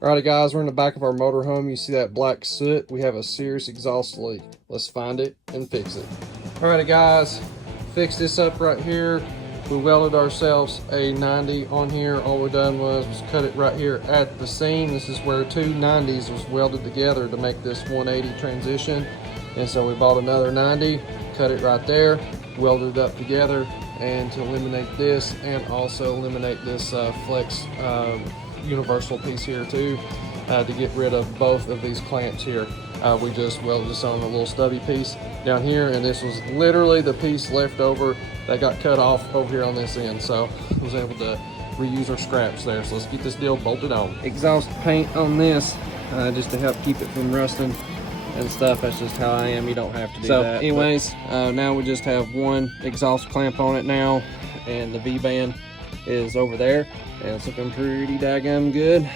Alrighty guys, we're in the back of our motorhome. You see that black soot? We have a serious exhaust leak. Let's find it and fix it. Alrighty guys, fix this up right here. We welded ourselves a 90 on here. All we done was cut it right here at the seam. This is where two 90s was welded together to make this 180 transition. And so we bought another 90, cut it right there, welded it up together, and to eliminate this and also eliminate this flex universal piece here too, to get rid of both of these clamps here. We just welded this on a little stubby piece down here, and this was literally the piece left over that got cut off over here on this end. So I was able to reuse our scraps there. So let's get this deal bolted on. Exhaust paint on this, just to help keep it from rusting and stuff. That's just how I am. You don't have to do that. Anyways, now we just have one exhaust clamp on it now, and the V-band is over there, and it's looking pretty daggum good.